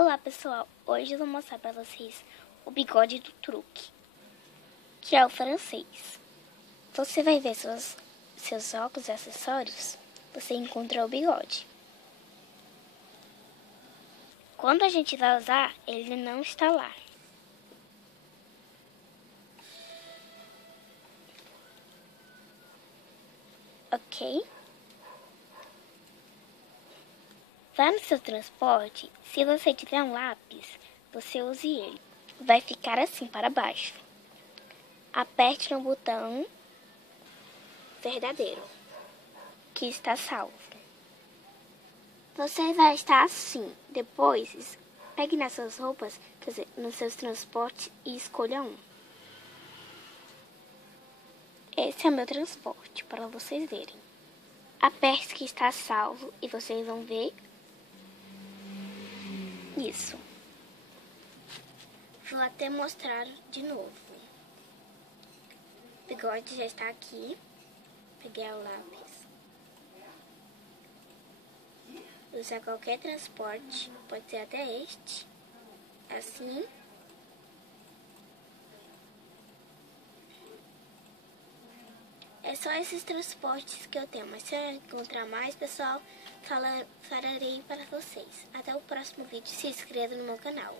Olá pessoal, hoje eu vou mostrar para vocês o bigode do truque, que é o francês. Você vai ver seus óculos e acessórios, você encontra o bigode. Quando a gente vai usar, ele não está lá. Ok? Lá no seu transporte, se você tiver um lápis, você use ele. Vai ficar assim para baixo. Aperte no botão verdadeiro, que está salvo. Você vai estar assim. Depois, pegue nas suas roupas, quer dizer, nos seus transportes e escolha um. Esse é o meu transporte, para vocês verem. Aperte que está salvo e vocês vão ver isso. Vou até mostrar de novo. O bigode já está aqui. Peguei o lápis. Usar qualquer transporte, pode ser até este. Assim. É só esses transportes que eu tenho, mas se eu encontrar mais, pessoal, falarei para vocês. Até o próximo vídeo, se inscreva no meu canal.